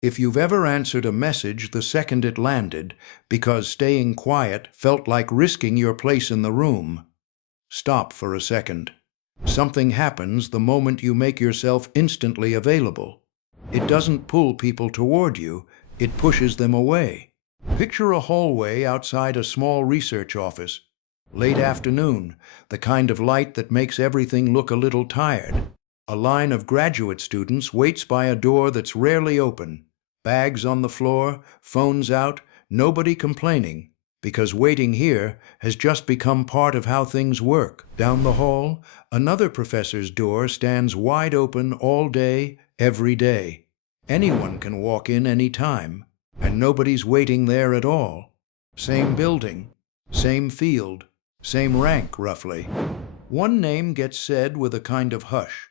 If you've ever answered a message the second it landed because staying quiet felt like risking your place in the room, stop for a second. Something happens the moment you make yourself instantly available. It doesn't pull people toward you, it pushes them away. Picture a hallway outside a small research office. Late afternoon, the kind of light that makes everything look a little tired. A line of graduate students waits by a door that's rarely open. Bags on the floor, phones out, nobody complaining, because waiting here has just become part of how things work. Down the hall, another professor's door stands wide open all day, every day. Anyone can walk in any time, and nobody's waiting there at all. Same building, same field, same rank, roughly. One name gets said with a kind of hush.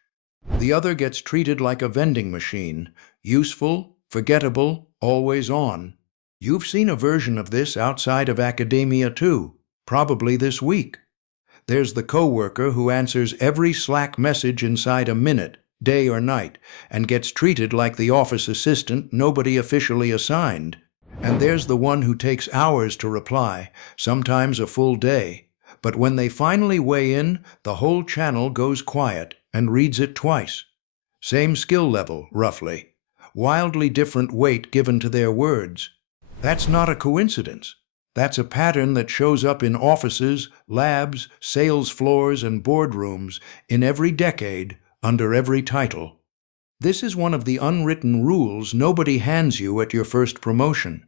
The other gets treated like a vending machine, useful, forgettable, always on. You've seen a version of this outside of academia too, probably this week. There's the coworker who answers every Slack message inside a minute, day or night, and gets treated like the office assistant nobody officially assigned. And there's the one who takes hours to reply, sometimes a full day. But when they finally weigh in, the whole channel goes quiet and reads it twice. Same skill level, roughly. Wildly different weight given to their words. That's not a coincidence. That's a pattern that shows up in offices, labs, sales floors, and boardrooms in every decade, under every title. This is one of the unwritten rules nobody hands you at your first promotion.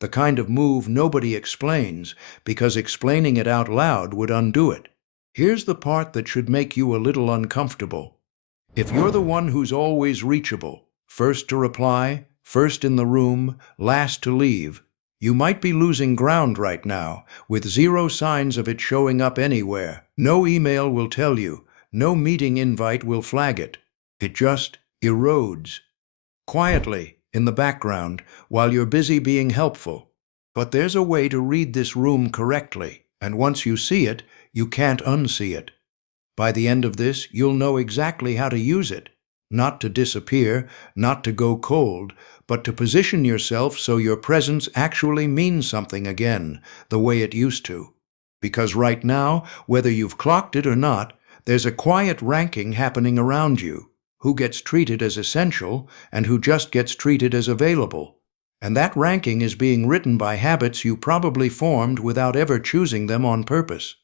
The kind of move nobody explains, because explaining it out loud would undo it. Here's the part that should make you a little uncomfortable. If you're the one who's always reachable, first to reply, first in the room, last to leave, you might be losing ground right now, with zero signs of it showing up anywhere. No email will tell you, no meeting invite will flag it. It just erodes. Quietly, in the background, while you're busy being helpful. But there's a way to read this room correctly, and once you see it, you can't unsee it. By the end of this, you'll know exactly how to use it. Not to disappear, not to go cold, but to position yourself so your presence actually means something again, the way it used to. Because right now, whether you've clocked it or not, there's a quiet ranking happening around you. Who gets treated as essential and who just gets treated as available. And that ranking is being written by habits you probably formed without ever choosing them on purpose.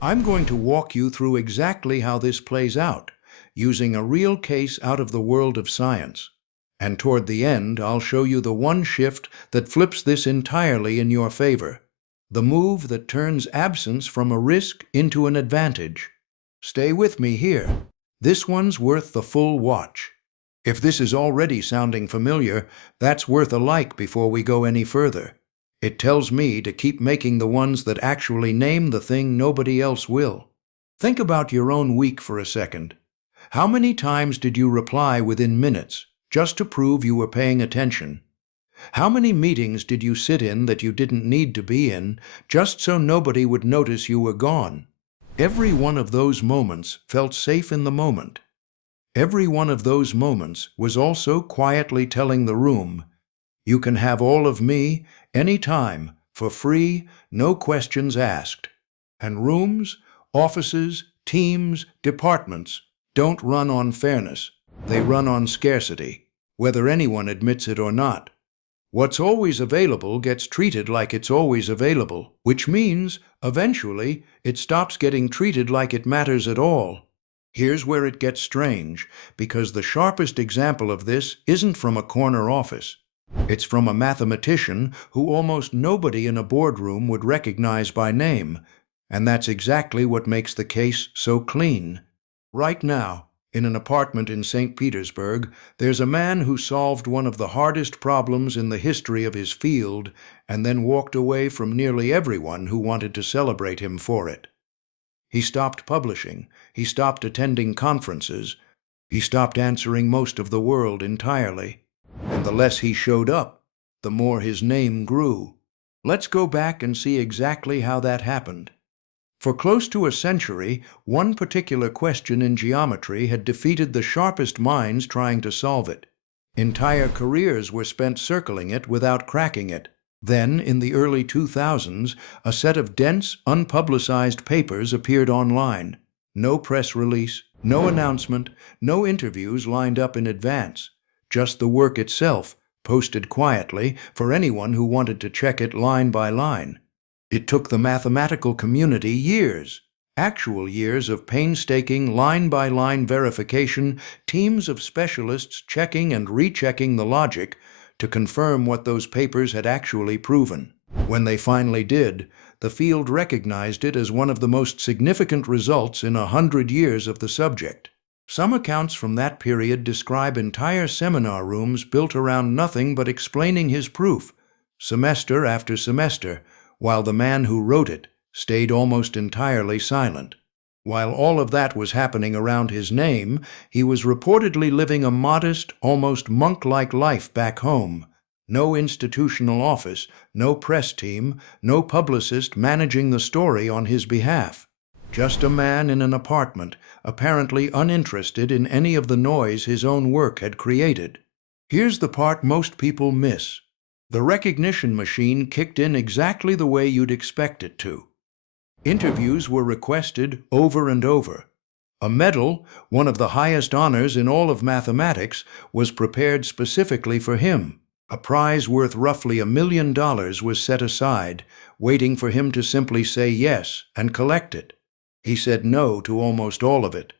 I'm going to walk you through exactly how this plays out, using a real case out of the world of science. And toward the end, I'll show you the one shift that flips this entirely in your favor. The move that turns absence from a risk into an advantage. Stay with me here. This one's worth the full watch. If this is already sounding familiar, that's worth a like before we go any further. It tells me to keep making the ones that actually name the thing nobody else will. Think about your own week for a second. How many times did you reply within minutes, just to prove you were paying attention? How many meetings did you sit in that you didn't need to be in, just so nobody would notice you were gone? Every one of those moments felt safe in the moment. Every one of those moments was also quietly telling the room, you can have all of me, any time, for free, no questions asked. And rooms, offices, teams, departments don't run on fairness. They run on scarcity, whether anyone admits it or not. What's always available gets treated like it's always available, which means, eventually, it stops getting treated like it matters at all. Here's where it gets strange, because the sharpest example of this isn't from a corner office. It's from a mathematician who almost nobody in a boardroom would recognize by name, and that's exactly what makes the case so clean. Right now, in an apartment in St. Petersburg, there's a man who solved one of the hardest problems in the history of his field and then walked away from nearly everyone who wanted to celebrate him for it. He stopped publishing, he stopped attending conferences, he stopped answering most of the world entirely. And the less he showed up, the more his name grew. Let's go back and see exactly how that happened. For close to a century, one particular question in geometry had defeated the sharpest minds trying to solve it. Entire careers were spent circling it without cracking it. Then, in the early 2000s, a set of dense, unpublicized papers appeared online. No press release, no announcement, no interviews lined up in advance. Just the work itself, posted quietly for anyone who wanted to check it line by line. It took the mathematical community years, actual years of painstaking line-by-line verification, teams of specialists checking and rechecking the logic to confirm what those papers had actually proven. When they finally did, the field recognized it as one of the most significant results in 100 years of the subject. Some accounts from that period describe entire seminar rooms built around nothing but explaining his proof, semester after semester, while the man who wrote it stayed almost entirely silent. While all of that was happening around his name, he was reportedly living a modest, almost monk-like life back home. No institutional office, no press team, no publicist managing the story on his behalf. Just a man in an apartment, apparently uninterested in any of the noise his own work had created. Here's the part most people miss. The recognition machine kicked in exactly the way you'd expect it to. Interviews were requested over and over. A medal, one of the highest honors in all of mathematics, was prepared specifically for him. A prize worth roughly $1 million was set aside, waiting for him to simply say yes and collect it. He said no to almost all of it.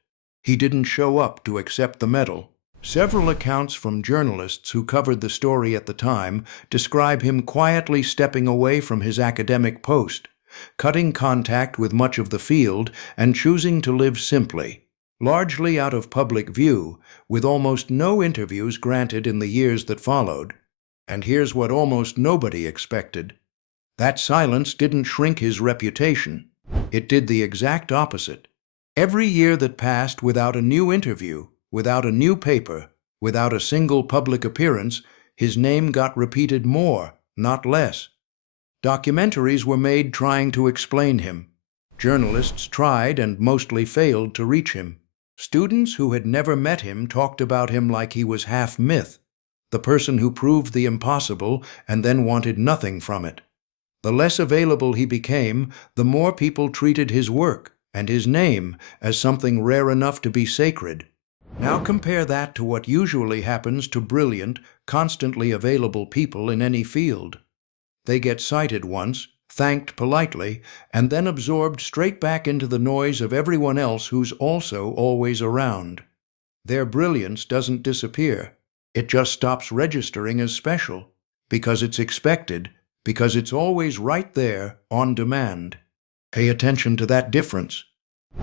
He didn't show up to accept the medal. Several accounts from journalists who covered the story at the time describe him quietly stepping away from his academic post, cutting contact with much of the field and choosing to live simply, largely out of public view, with almost no interviews granted in the years that followed. And here's what almost nobody expected. That silence didn't shrink his reputation. It did the exact opposite. Every year that passed without a new interview, without a new paper, without a single public appearance, his name got repeated more, not less. Documentaries were made trying to explain him. Journalists tried and mostly failed to reach him. Students who had never met him talked about him like he was half myth, the person who proved the impossible and then wanted nothing from it. The less available he became, the more people treated his work and his name as something rare enough to be sacred. Now compare that to what usually happens to brilliant, constantly available people in any field. They get cited once, thanked politely, and then absorbed straight back into the noise of everyone else who's also always around. Their brilliance doesn't disappear. It just stops registering as special, because it's expected, because it's always right there, on demand. Pay attention to that difference.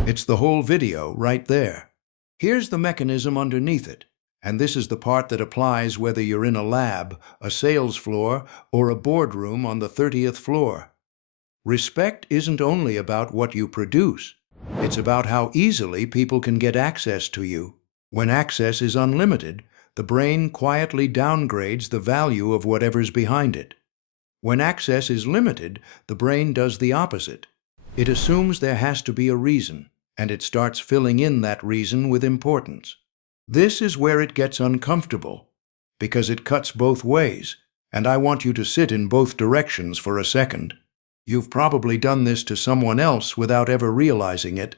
It's the whole video right there. Here's the mechanism underneath it, and this is the part that applies whether you're in a lab, a sales floor, or a boardroom on the 30th floor. Respect isn't only about what you produce. It's about how easily people can get access to you. When access is unlimited, the brain quietly downgrades the value of whatever's behind it. When access is limited, the brain does the opposite. It assumes there has to be a reason, and it starts filling in that reason with importance. This is where it gets uncomfortable, because it cuts both ways, and I want you to sit in both directions for a second. You've probably done this to someone else without ever realizing it,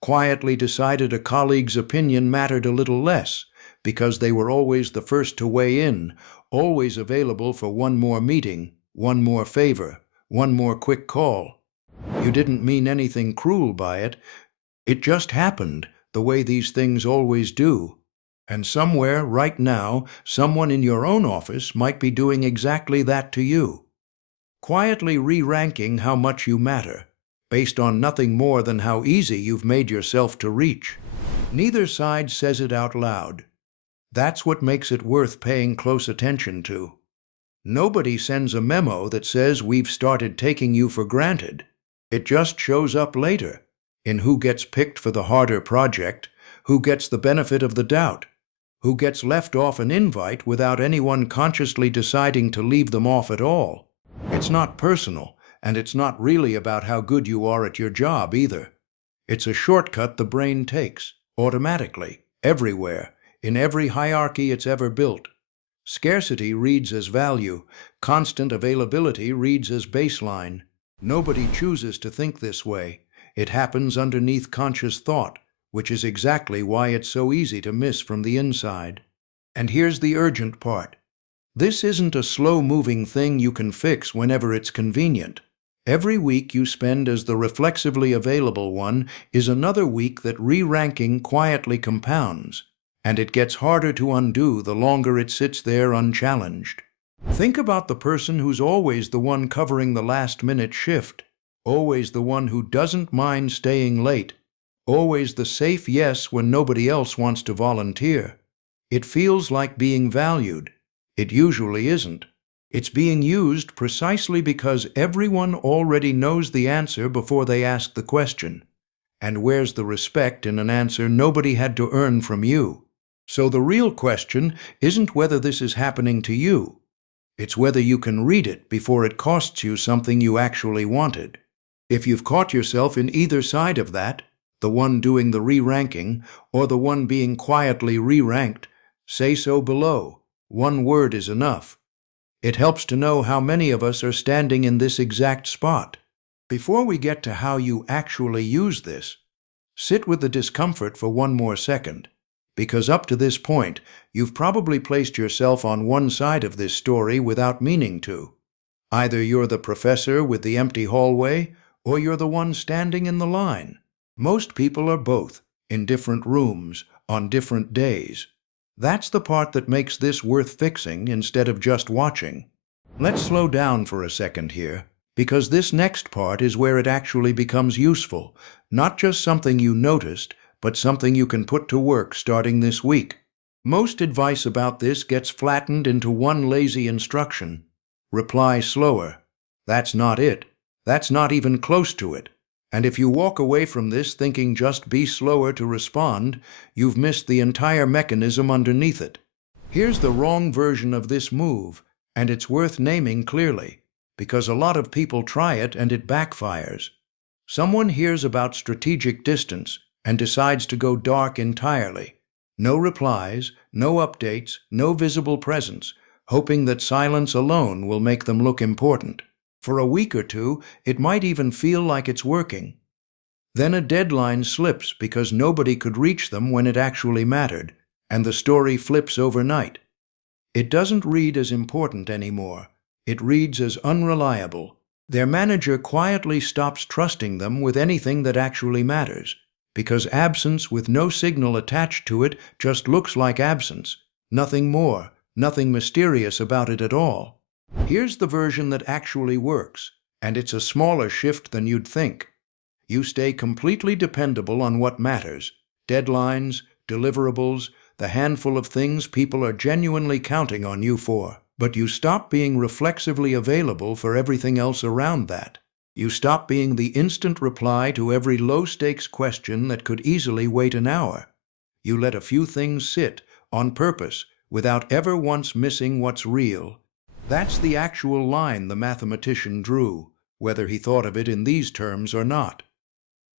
quietly decided a colleague's opinion mattered a little less, because they were always the first to weigh in, always available for one more meeting, one more favor, one more quick call. You didn't mean anything cruel by it. It just happened, the way these things always do. And somewhere, right now, someone in your own office might be doing exactly that to you. Quietly re-ranking how much you matter, based on nothing more than how easy you've made yourself to reach. Neither side says it out loud. That's what makes it worth paying close attention to. Nobody sends a memo that says we've started taking you for granted. It just shows up later, in who gets picked for the harder project, who gets the benefit of the doubt, who gets left off an invite without anyone consciously deciding to leave them off at all. It's not personal, and it's not really about how good you are at your job either. It's a shortcut the brain takes, automatically, everywhere, in every hierarchy it's ever built. Scarcity reads as value. Constant availability reads as baseline. Nobody chooses to think this way. It happens underneath conscious thought, which is exactly why it's so easy to miss from the inside. And here's the urgent part. This isn't a slow-moving thing you can fix whenever it's convenient. Every week you spend as the reflexively available one is another week that re-ranking quietly compounds, and it gets harder to undo the longer it sits there unchallenged. Think about the person who's always the one covering the last-minute shift, always the one who doesn't mind staying late, always the safe yes when nobody else wants to volunteer. It feels like being valued. It usually isn't. It's being used precisely because everyone already knows the answer before they ask the question. And where's the respect in an answer nobody had to earn from you? So the real question isn't whether this is happening to you. It's whether you can read it before it costs you something you actually wanted. If you've caught yourself in either side of that, the one doing the re-ranking or the one being quietly re-ranked, say so below. One word is enough. It helps to know how many of us are standing in this exact spot. Before we get to how you actually use this, sit with the discomfort for one more second, because up to this point, you've probably placed yourself on one side of this story without meaning to. Either you're the professor with the empty hallway, or you're the one standing in the line. Most people are both, in different rooms, on different days. That's the part that makes this worth fixing instead of just watching. Let's slow down for a second here, because this next part is where it actually becomes useful, not just something you noticed, but something you can put to work starting this week. Most advice about this gets flattened into one lazy instruction. Reply slower. That's not it. That's not even close to it. And if you walk away from this thinking just be slower to respond, you've missed the entire mechanism underneath it. Here's the wrong version of this move, and it's worth naming clearly, because a lot of people try it and it backfires. Someone hears about strategic distance and decides to go dark entirely. No replies, no updates, no visible presence, hoping that silence alone will make them look important. For a week or two, it might even feel like it's working. Then a deadline slips because nobody could reach them when it actually mattered, and the story flips overnight. It doesn't read as important anymore. It reads as unreliable. Their manager quietly stops trusting them with anything that actually matters, because absence with no signal attached to it just looks like absence. Nothing more, nothing mysterious about it at all. Here's the version that actually works, and it's a smaller shift than you'd think. You stay completely dependable on what matters: deadlines, deliverables, the handful of things people are genuinely counting on you for. But you stop being reflexively available for everything else around that. You stop being the instant reply to every low-stakes question that could easily wait an hour. You let a few things sit, on purpose, without ever once missing what's real. That's the actual line the mathematician drew, whether he thought of it in these terms or not.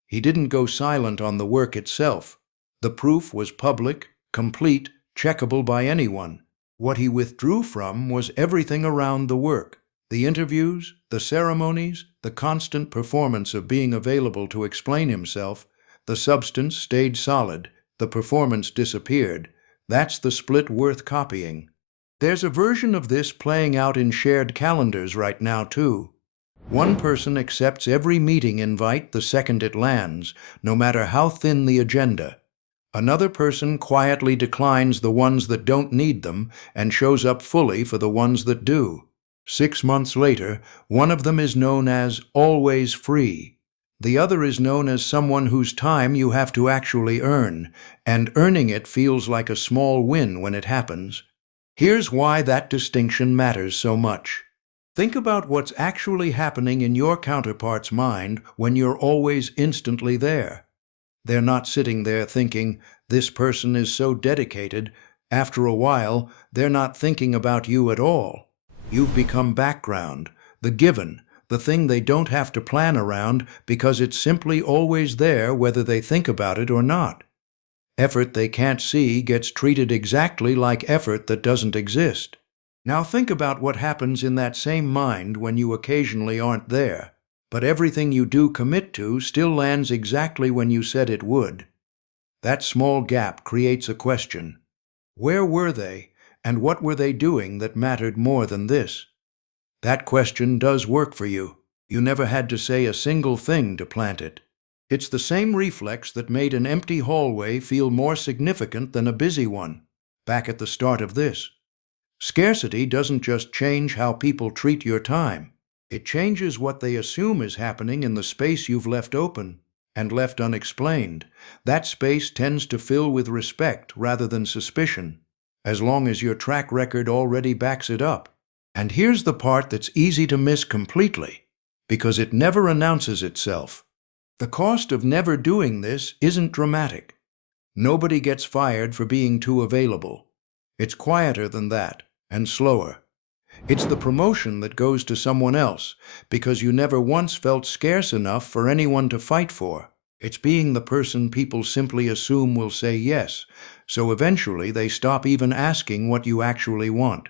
He didn't go silent on the work itself. The proof was public, complete, checkable by anyone. What he withdrew from was everything around the work: the interviews, the ceremonies, the constant performance of being available to explain himself. The substance stayed solid, the performance disappeared. That's the split worth copying. There's a version of this playing out in shared calendars right now, too. One person accepts every meeting invite the second it lands, no matter how thin the agenda. Another person quietly declines the ones that don't need them and shows up fully for the ones that do. 6 months later, one of them is known as always free. The other is known as someone whose time you have to actually earn, and earning it feels like a small win when it happens. Here's why that distinction matters so much. Think about what's actually happening in your counterpart's mind when you're always instantly there. They're not sitting there thinking, this person is so dedicated. After a while, they're not thinking about you at all. You've become background, the given, the thing they don't have to plan around because it's simply always there whether they think about it or not. Effort they can't see gets treated exactly like effort that doesn't exist. Now think about what happens in that same mind when you occasionally aren't there, but everything you do commit to still lands exactly when you said it would. That small gap creates a question. Where were they, and what were they doing that mattered more than this? That question does work for you. You never had to say a single thing to plant it. It's the same reflex that made an empty hallway feel more significant than a busy one, back at the start of this. Scarcity doesn't just change how people treat your time. It changes what they assume is happening in the space you've left open and left unexplained. That space tends to fill with respect rather than suspicion, as long as your track record already backs it up. And here's the part that's easy to miss completely, because it never announces itself. The cost of never doing this isn't dramatic. Nobody gets fired for being too available. It's quieter than that, and slower. It's the promotion that goes to someone else, because you never once felt scarce enough for anyone to fight for. It's being the person people simply assume will say yes, so eventually they stop even asking what you actually want.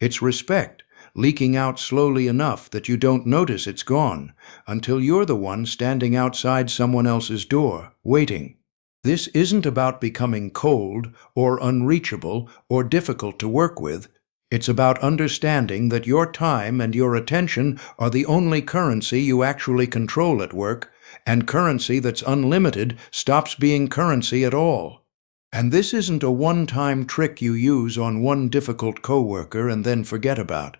It's respect, leaking out slowly enough that you don't notice it's gone, until you're the one standing outside someone else's door, waiting. This isn't about becoming cold, or unreachable, or difficult to work with. It's about understanding that your time and your attention are the only currency you actually control at work, and currency that's unlimited stops being currency at all. And this isn't a one-time trick you use on one difficult coworker and then forget about.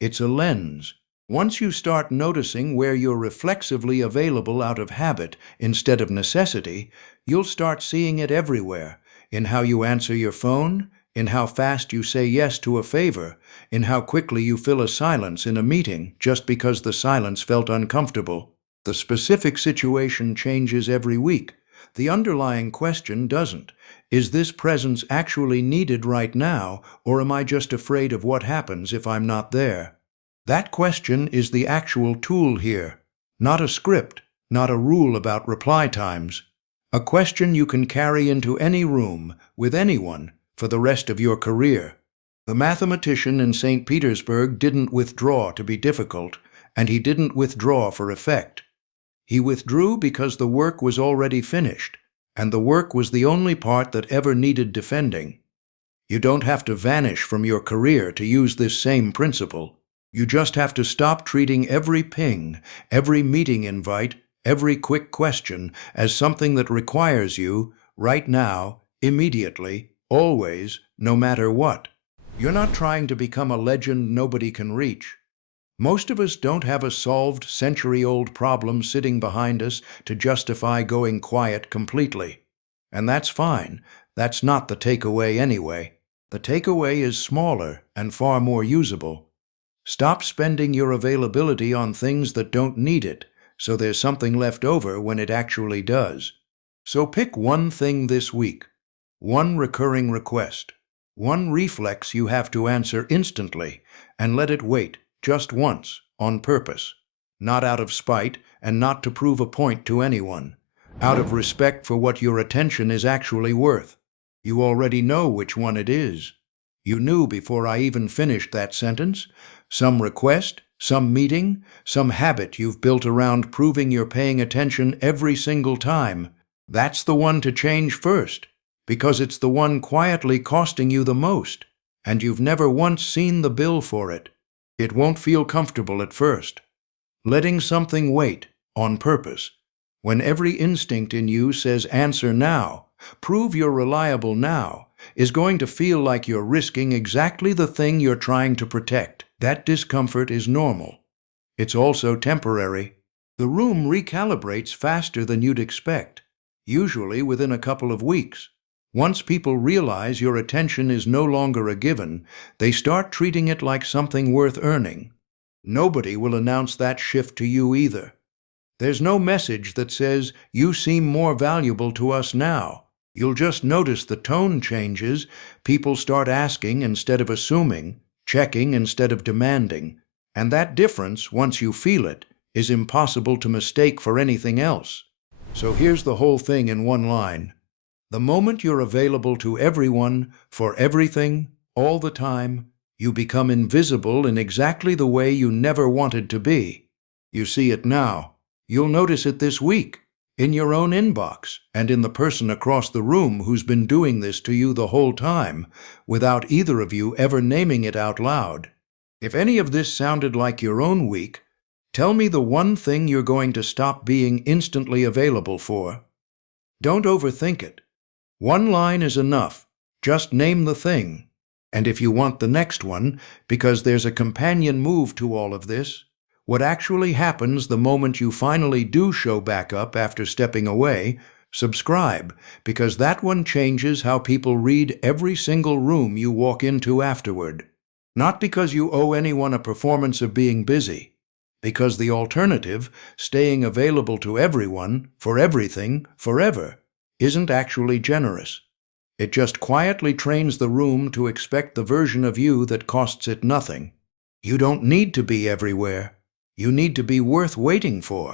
It's a lens. Once you start noticing where you're reflexively available out of habit instead of necessity, you'll start seeing it everywhere, in how you answer your phone, in how fast you say yes to a favor, in how quickly you fill a silence in a meeting just because the silence felt uncomfortable. The specific situation changes every week. The underlying question doesn't. Is this presence actually needed right now, or am I just afraid of what happens if I'm not there? That question is the actual tool here, not a script, not a rule about reply times. A question you can carry into any room, with anyone, for the rest of your career. The mathematician in St. Petersburg didn't withdraw to be difficult, and he didn't withdraw for effect. He withdrew because the work was already finished, and the work was the only part that ever needed defending. You don't have to vanish from your career to use this same principle. You just have to stop treating every ping, every meeting invite, every quick question as something that requires you, right now, immediately, always, no matter what. You're not trying to become a legend nobody can reach. Most of us don't have a solved, century-old problem sitting behind us to justify going quiet completely. And that's fine. That's not the takeaway anyway. The takeaway is smaller and far more usable. Stop spending your availability on things that don't need it, so there's something left over when it actually does. So pick one thing this week, one recurring request, one reflex you have to answer instantly, and let it wait, just once, on purpose. Not out of spite, and not to prove a point to anyone. Out of respect for what your attention is actually worth. You already know which one it is. You knew before I even finished that sentence. Some request, some meeting, some habit you've built around proving you're paying attention every single time. That's the one to change first, because it's the one quietly costing you the most, and you've never once seen the bill for it. It won't feel comfortable at first. Letting something wait, on purpose, when every instinct in you says answer now, prove you're reliable now, is going to feel like you're risking exactly the thing you're trying to protect. That discomfort is normal. It's also temporary. The room recalibrates faster than you'd expect, usually within a couple of weeks. Once people realize your attention is no longer a given, they start treating it like something worth earning. Nobody will announce that shift to you either. There's no message that says, you seem more valuable to us now. You'll just notice the tone changes. People start asking instead of assuming, checking instead of demanding. And that difference, once you feel it, is impossible to mistake for anything else. So here's the whole thing in one line. The moment you're available to everyone, for everything, all the time, You become invisible in exactly the way you never wanted to be. You see it now. You'll notice it this week, in your own inbox, and in the person across the room who's been doing this to you the whole time, without either of you ever naming it out loud. If any of this sounded like your own week, tell me the one thing you're going to stop being instantly available for. Don't overthink it. One line is enough. Just name the thing. And if you want the next one, because there's a companion move to all of this, what actually happens the moment you finally do show back up after stepping away, subscribe, because that one changes how people read every single room you walk into afterward. Not because you owe anyone a performance of being busy, because the alternative, staying available to everyone, for everything, forever, isn't actually generous. It just quietly trains the room to expect the version of you that costs it nothing. You don't need to be everywhere. You need to be worth waiting for.